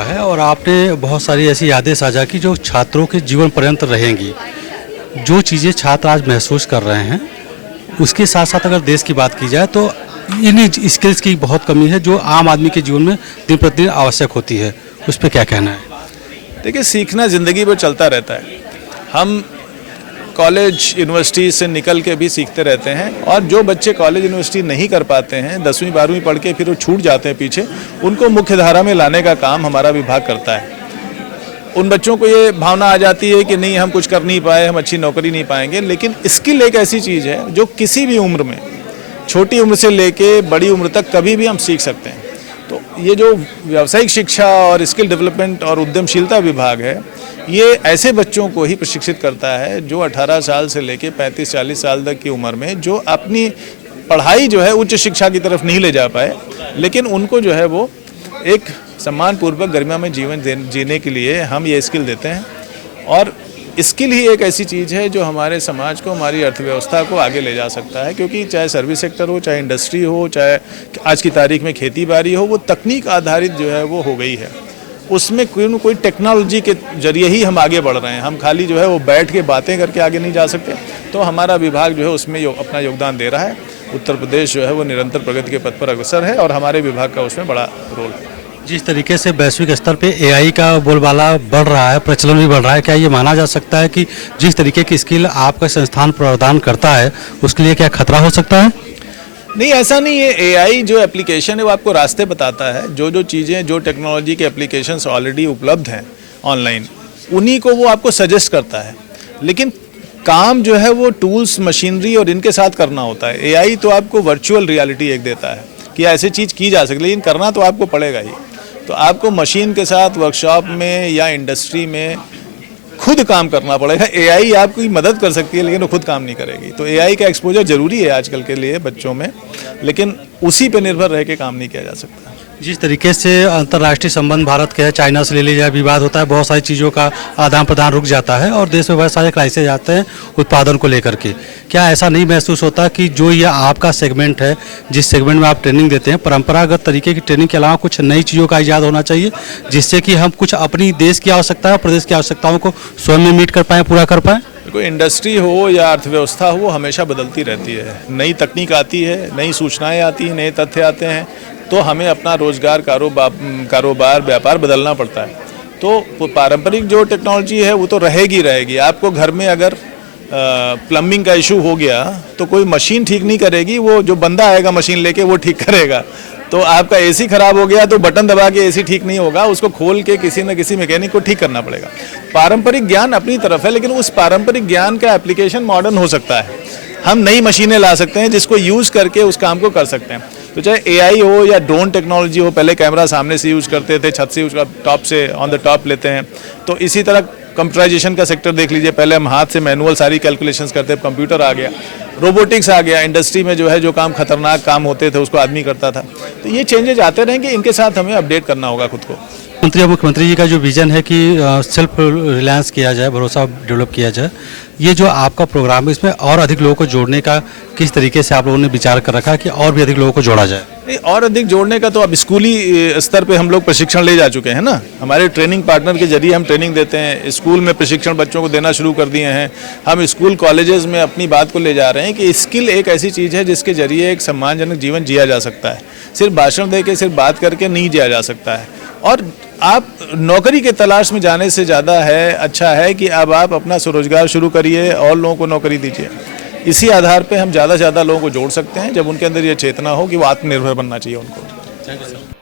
है और आपने बहुत सारी ऐसी यादें साझा की जो छात्रों के जीवन पर्यंत रहेंगी। जो चीज़ें छात्र आज महसूस कर रहे हैं उसके साथ साथ अगर देश की बात की जाए तो इन्हीं स्किल्स की बहुत कमी है जो आम आदमी के जीवन में दिन प्रतिदिन आवश्यक होती है। उस पर क्या कहना है? देखिए, सीखना ज़िंदगी भर चलता रहता है। हम कॉलेज यूनिवर्सिटी से निकल के भी सीखते रहते हैं और जो बच्चे कॉलेज यूनिवर्सिटी नहीं कर पाते हैं, 10वीं 12वीं पढ़ के फिर वो छूट जाते हैं पीछे, उनको मुख्य धारा में लाने का काम हमारा विभाग करता है। उन बच्चों को ये भावना आ जाती है कि नहीं, हम कुछ कर नहीं पाए, हम अच्छी नौकरी नहीं पाएंगे, लेकिन स्किल एक ऐसी चीज़ है जो किसी भी उम्र में, छोटी उम्र से लेके बड़ी उम्र तक कभी भी हम सीख सकते हैं। तो ये जो व्यावसायिक शिक्षा और स्किल डेवलपमेंट और उद्यमशीलता विभाग है, ये ऐसे बच्चों को ही प्रशिक्षित करता है जो 18 साल से लेके 35-40 साल तक की उम्र में जो अपनी पढ़ाई जो है उच्च शिक्षा की तरफ नहीं ले जा पाए, लेकिन उनको जो है वो एक सम्मानपूर्वक गरिमा में जीवन जीने के लिए हम ये स्किल देते हैं। और स्किल ही एक ऐसी चीज़ है जो हमारे समाज को, हमारी अर्थव्यवस्था को आगे ले जा सकता है, क्योंकि चाहे सर्विस सेक्टर हो, चाहे इंडस्ट्री हो, चाहे आज की तारीख में खेती बाड़ी हो, वो तकनीक आधारित जो है वो हो गई है। उसमें कोई टेक्नोलॉजी के जरिए ही हम आगे बढ़ रहे हैं। हम खाली जो है वो बैठ के बातें करके आगे नहीं जा सकते। तो हमारा विभाग जो है उसमें अपना योगदान दे रहा है। उत्तर प्रदेश जो है वो निरंतर प्रगति के पथ पर अग्रसर है और हमारे विभाग का उसमें बड़ा रोल है। जिस तरीके से वैश्विक स्तर पे एआई का बोलबाला बढ़ रहा है, प्रचलन भी बढ़ रहा है, क्या ये माना जा सकता है कि जिस तरीके की स्किल आपका संस्थान प्रदान करता है उसके लिए क्या खतरा हो सकता है? नहीं, ऐसा नहीं है। एआई जो एप्लीकेशन है वो आपको रास्ते बताता है। जो चीज़ें, जो टेक्नोलॉजी के एप्लीकेशंस ऑलरेडी उपलब्ध हैं ऑनलाइन, उन्हीं को वो आपको सजेस्ट करता है। लेकिन काम जो है वो टूल्स, मशीनरी और इनके साथ करना होता है। एआई तो आपको वर्चुअल रियलिटी एक देता है कि ऐसी चीज़ की जा सकती है, लेकिन करना तो आपको पड़ेगा ही। तो आपको मशीन के साथ वर्कशॉप में या इंडस्ट्री में खुद काम करना पड़ेगा। एआई आपकी मदद कर सकती है लेकिन वो खुद काम नहीं करेगी। तो एआई का एक्सपोजर जरूरी है आजकल के लिए बच्चों में, लेकिन उसी पे निर्भर रह के काम नहीं किया जा सकता। जिस तरीके से अंतर्राष्ट्रीय संबंध भारत के है, चाइना से ले लीजिए, विवाद होता है, बहुत सारी चीज़ों का आदान प्रदान रुक जाता है और देश में बहुत सारे क्राइसिस आते हैं उत्पादन को लेकर के। क्या ऐसा नहीं महसूस होता कि जो ये आपका सेगमेंट है, जिस सेगमेंट में आप ट्रेनिंग देते हैं, परंपरागत तरीके की ट्रेनिंग के अलावा कुछ नई चीज़ों का ईजाद होना चाहिए जिससे कि हम कुछ अपनी देश की आवश्यकता और प्रदेश की आवश्यकताओं को स्वयं में मीट कर पाएँ, पूरा कर पाएँ? कोई इंडस्ट्री हो या अर्थव्यवस्था हो, वो हमेशा बदलती रहती है। नई तकनीक आती है, नई सूचनाएं आती हैं, नए तथ्य आते हैं, तो हमें अपना रोजगार, कारोबार, व्यापार बदलना पड़ता है। तो पारंपरिक जो टेक्नोलॉजी है वो तो रहेगी। आपको घर में अगर प्लम्बिंग का इशू हो गया तो कोई मशीन ठीक नहीं करेगी, वो जो बंदा आएगा मशीन लेके वो ठीक करेगा। तो आपका एसी खराब हो गया तो बटन दबा के एसी ठीक नहीं होगा, उसको खोल के किसी न किसी मैकेनिक को ठीक करना पड़ेगा। पारंपरिक ज्ञान अपनी तरफ है, लेकिन उस पारंपरिक ज्ञान का एप्लीकेशन मॉडर्न हो सकता है। हम नई मशीनें ला सकते हैं जिसको यूज़ करके उस काम को कर सकते हैं। तो चाहे एआई हो या ड्रोन टेक्नोलॉजी हो, पहले कैमरा सामने से यूज़ करते थे, छत से यूज टॉप से ऑन द टॉप लेते हैं। तो इसी तरह कंप्यूटराइजेशन का सेक्टर देख लीजिए, पहले हम हाथ से मैनुअल सारी कैलकुलेशंस करते, कंप्यूटर आ गया, रोबोटिक्स आ गया। इंडस्ट्री में जो है जो काम खतरनाक काम होते थे उसको आदमी करता था। तो ये चेंजेज आते रहेंगे, इनके साथ हमें अपडेट करना होगा खुद को। मुख्यमंत्री जी का जो विजन है कि सेल्फ रिलायंस किया जाए, भरोसा डेवलप किया जाए, ये जो आपका प्रोग्राम है इसमें और अधिक लोगों को जोड़ने का किस तरीके से आप लोगों ने विचार कर रखा है कि और भी अधिक लोगों को जोड़ा जाए? नहीं, और अधिक जोड़ने का तो अब स्कूली स्तर पे हम लोग प्रशिक्षण ले जा चुके हैं ना। हमारे ट्रेनिंग पार्टनर के जरिए हम ट्रेनिंग देते हैं। स्कूल में प्रशिक्षण बच्चों को देना शुरू कर दिए हैं। हम स्कूल कॉलेजेस में अपनी बात को ले जा रहे हैं कि स्किल एक ऐसी चीज़ है जिसके जरिए एक सम्मानजनक जीवन जिया जा सकता है। सिर्फ भाषण दे के, सिर्फ बात करके नहीं जिया जा सकता है। और आप नौकरी के तलाश में जाने से ज़्यादा अच्छा है कि अब आप अपना स्वरोजगार शुरू करिए और लोगों को नौकरी दीजिए। इसी आधार पे हम ज़्यादा से ज़्यादा लोगों को जोड़ सकते हैं जब उनके अंदर ये चेतना हो कि वो आत्मनिर्भर बनना चाहिए उनको। Thank you sir.